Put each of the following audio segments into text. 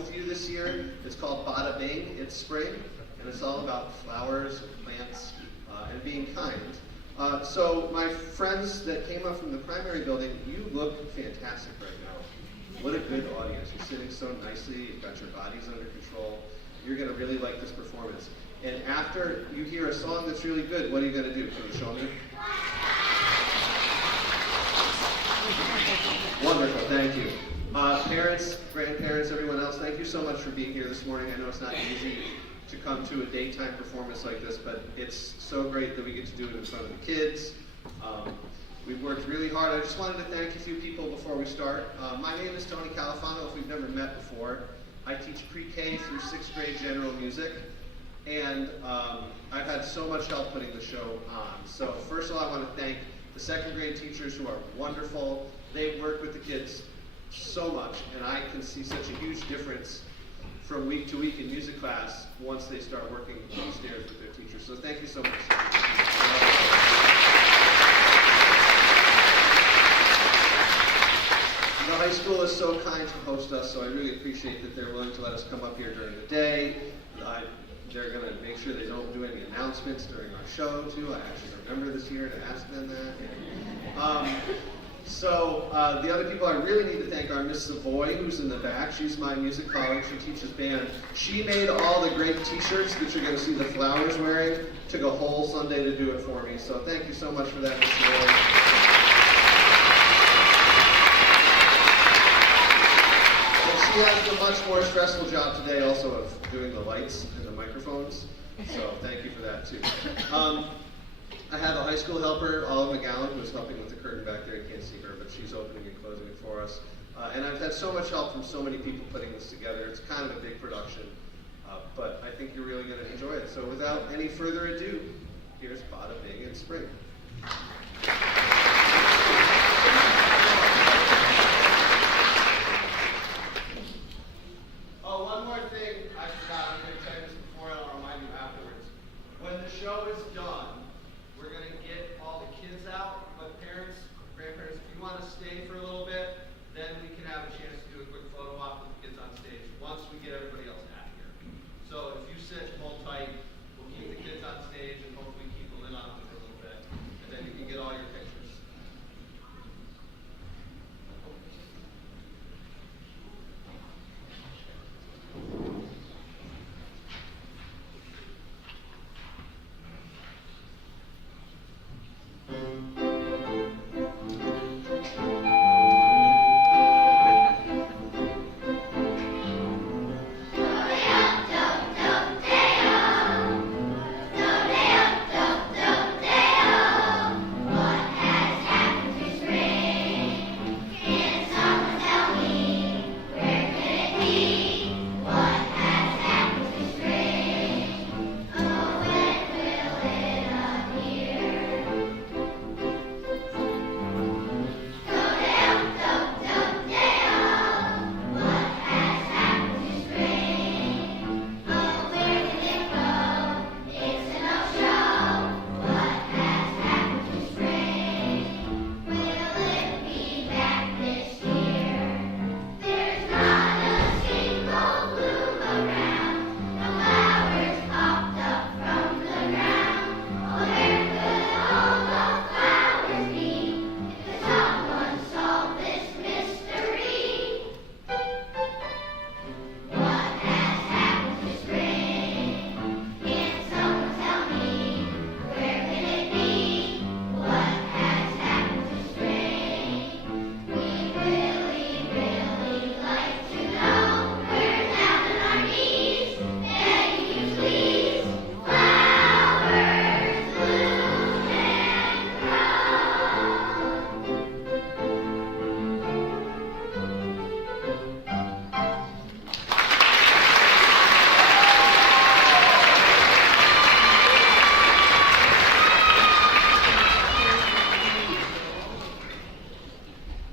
with you this year. It's called Bada Bing, It's Spring, and it's all about flowers, plants, and being kind. So my friends that came up from the primary building, you look fantastic right now. What a good audience. You're sitting so nicely, you've got your bodies under control. You're going to really like this performance. And after you hear a song that's really good, what are you going to do? Can you show me? Wonderful, thank you. Parents, grandparents, everyone else, thank you so much for being here this morning. I know it's not easy to come to a daytime performance like this, but it's so great that we get to do it in front of the kids. We've worked really hard. I just wanted to thank a few people before we start. My name is Tony Califano, if we've never met before. I teach pre-K through 6th grade general music, and I've had so much help putting the show on. So first of all, I want to thank the 2nd grade teachers who are wonderful. They work with the kids so much, and I can see such a huge difference from week to week in music class once they start working upstairs with their teachers. So thank you so much. The high school is so kind to host us, so I really appreciate that they're willing to let us come up here during the day. They're going to make sure they don't do any announcements during our show, too. I actually remember this year to ask them that. So the other people I really need to thank are Miss Savoy, who's in the back. She's my music colleague. She teaches band. She made all the great t-shirts that you're going to see the flowers wearing. Took a whole Sunday to do it for me. So thank you so much for that, Miss Savoy. And she has the much more stressful job today also of doing the lights and the microphones. So thank you for that, too. I have a high school helper, Olive McGowan, who's helping with the curtain back there. You can't see her, but she's opening and closing it for us. And I've had so much help from so many people putting this together. It's kind of a big production, but I think you're really going to enjoy it. So without any further ado, here's Bada Bing in Spring. Oh, one more thing I forgot. I'm going to tell you this before, and I'll remind you afterwards. When the show is done, we're going to get all the kids out, but parents, grandparents, if you want to stay for a little bit, then we can have a chance to do a quick photo op with the kids on stage once we get everybody else out of here. So if you sit and hold tight, we'll keep the kids on stage and hopefully keep the lid on them for a little bit, and then you can get all your pictures.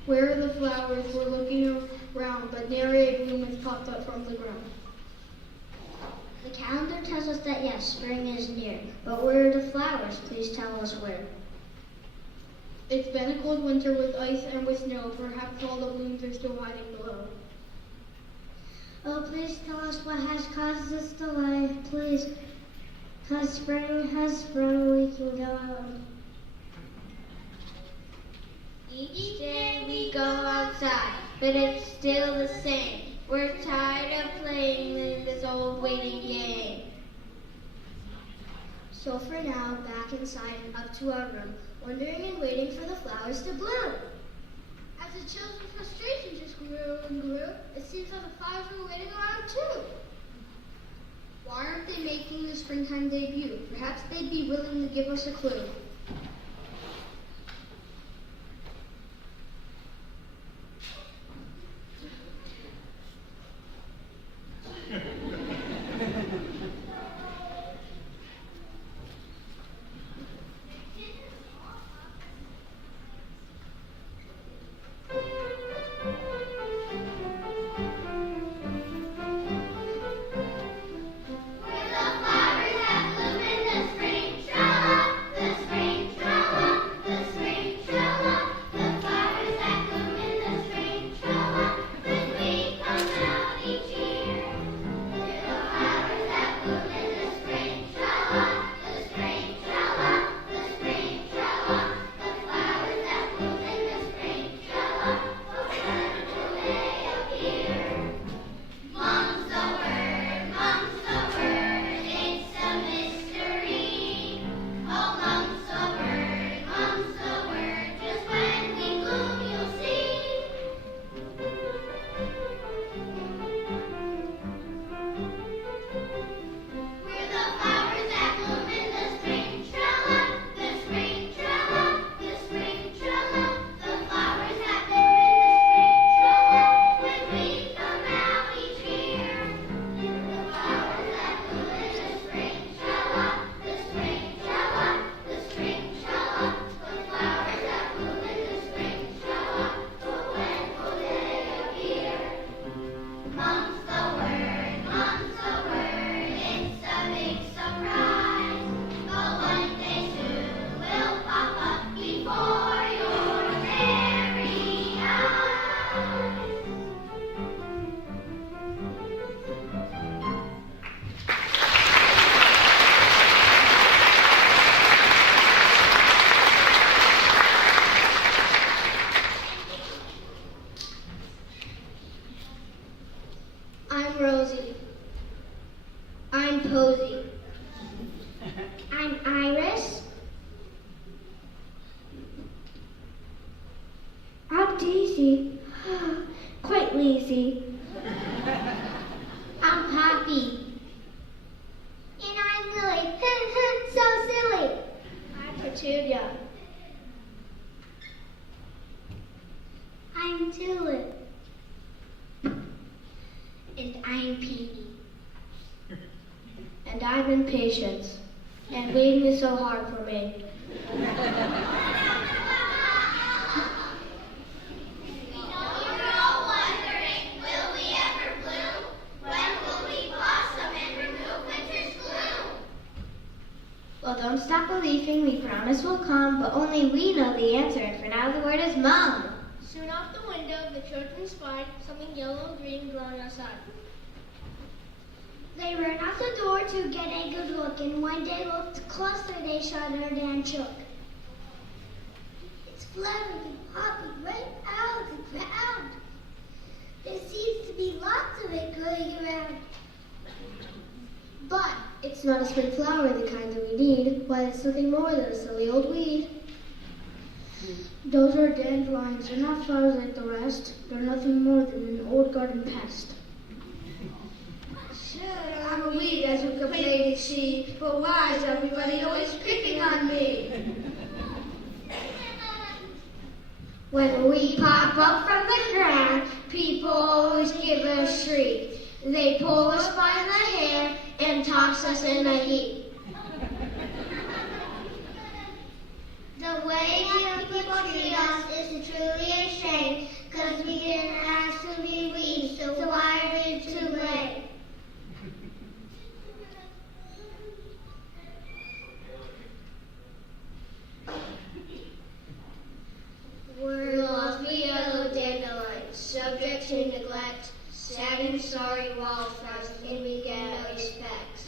Where are the flowers? We're looking around, but nary a bloom has popped up from the ground. The calendar tells us that yes, spring is near. But where are the flowers? Please tell us where. It's been a cold winter with ice and with snow. Perhaps all the blooms are still hiding below. Oh, please tell us what has caused this delay. Please, 'cause spring has sprung, we can go out. Each day we go outside, but it's still the same. We're tired of playing in this old waiting game. So for now, back inside and up to our room, wondering and waiting for the flowers to bloom. As the chills and frustration just grew and grew, it seems like the flowers were waiting around too. Why aren't they making the springtime debut? Perhaps they'd be willing to give us a clue. I'm Rosie. I'm Posy. I'm Iris. I'm Daisy. Quite lazy. I'm Poppy. And I'm Lily. So silly. I'm Petunia. I'm Tulip. And I'm Petey. And I'm impatient. And waiting is so hard for me. Well, don't stop believing. We promise we'll come, but only we know the answer. And for now, the word is Mom. Soon off the window, the children spied something yellow and green growing outside. They ran out the door to get a good look, and when they looked closer, they shuddered and shook. It's flowering and popping right out of the ground. There seems to be lots of it going around. But it's not a spring flower, the kind that we need. Why, it's nothing more than a silly old weed. Those are dandelions. They're not flowers like the rest. They're nothing more than an old garden pest. Sure, I'm a weed, as you can plainly see, but why is everybody always picking on me? When we pop up from the ground, people always give a shriek. They pull us by the hair and toss us in a heap. The way you people treat us is truly a shame, 'cause we didn't ask to be weeds, so why are we to blame? We're lost, we yellow dandelions, subject to neglect, sad and sorry. wall first and we get no respects.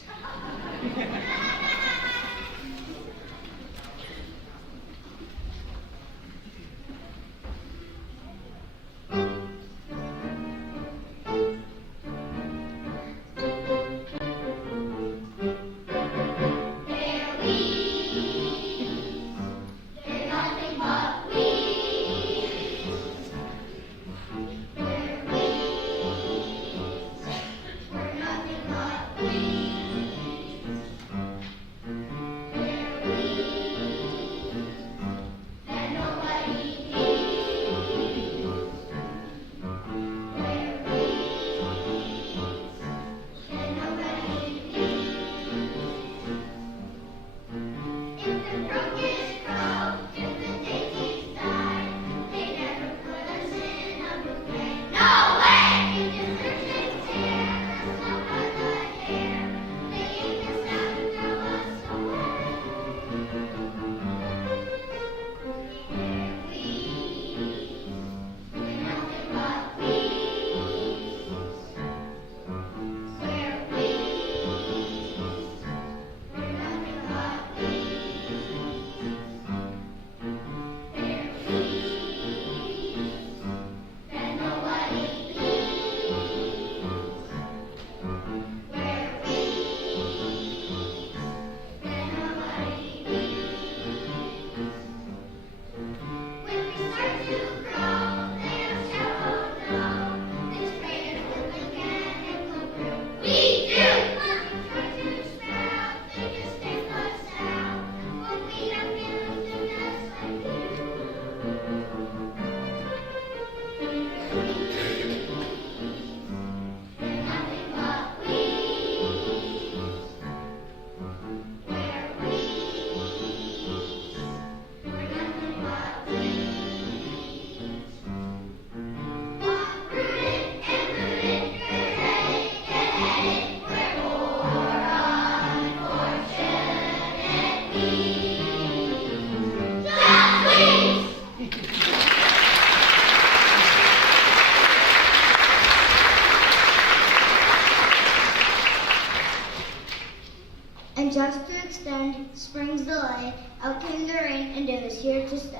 And just to extend spring's delay, out came the rain, and it was here to stay.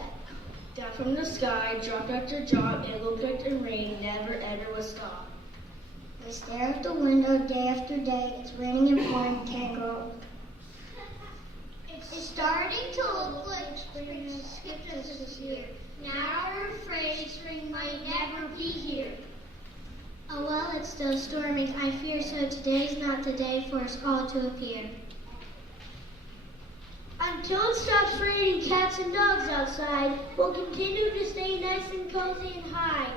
Down from the sky, drop after drop, it looked like the rain never ever would stop. I stare out the window day after day, it's raining and pouring, can't grow. It's starting to look like spring has skipped us this year. Now we're afraid spring might never be here. Oh well, it's still storming, I fear, so today's not the day for us all to appear. Until it stops raining cats and dogs outside, we'll continue to stay nice and cozy and hide.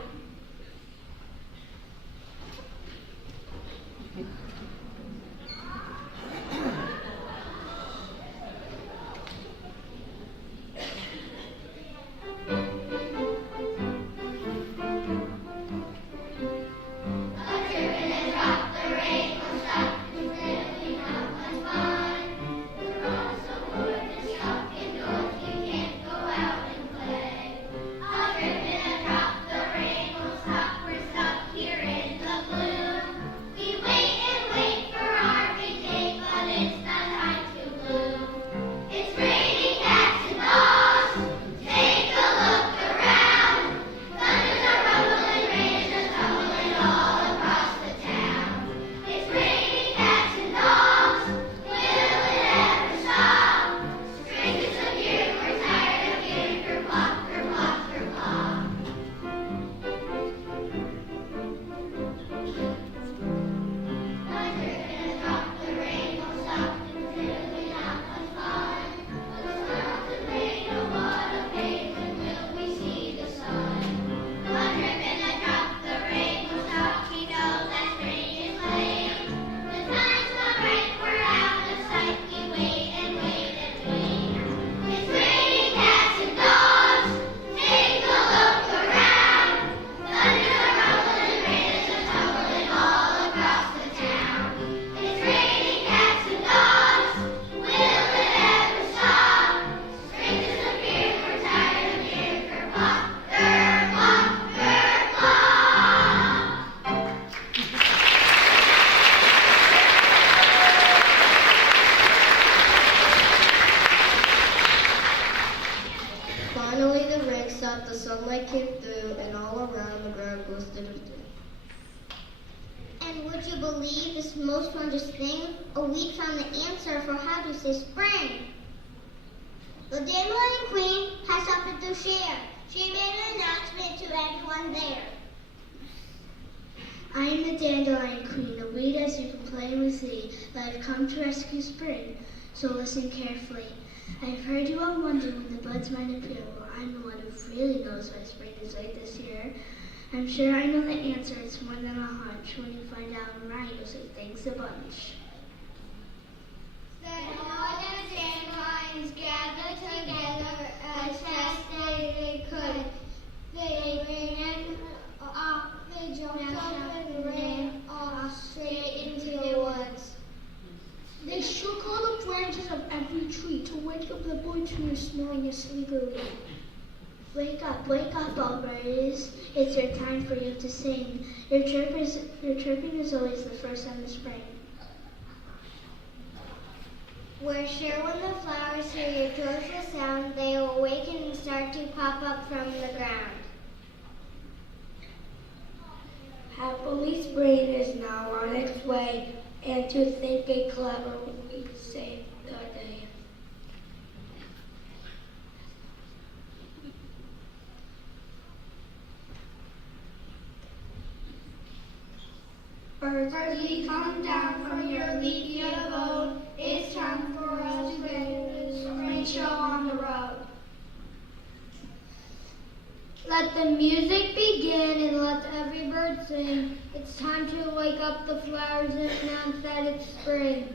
We wait and be the most wondrous thing? A weed found the answer for how to say spring. The dandelion queen has something to share. She made an announcement to everyone there. I am the dandelion queen, a weed as you can plainly see, but I've come to rescue spring, so listen carefully. I've heard you all wonder when the buds might appear. Well, I'm the one who really knows why spring is late this year. I'm sure I know the answer, it's more than a hunch. When you find out I'm right, you'll say thanks a bunch. Then all the dandelions gathered together as fast as they could. They jumped up and ran off straight into the woods. They shook all the branches of every tree to wake up the boys who were snoring sleepily. Wake up, all birds. It's your time for you to sing. Your chirping is always the first sign of spring. We're sure when the flowers hear your joyful sound, they will awaken and start to pop up from the ground. Happily spring is now on its way, and to think a clever weed saved the day. Birds, come down from your leafy abode. It's time for us to get the spring show on the road. Let the music begin and let every bird sing. It's time to wake up the flowers and announce that it's spring.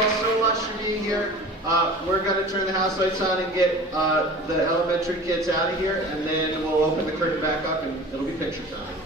all so much for being here. We're going to turn the house lights on and get the elementary kids out of here, and then we'll open the curtain back up and it'll be picture time.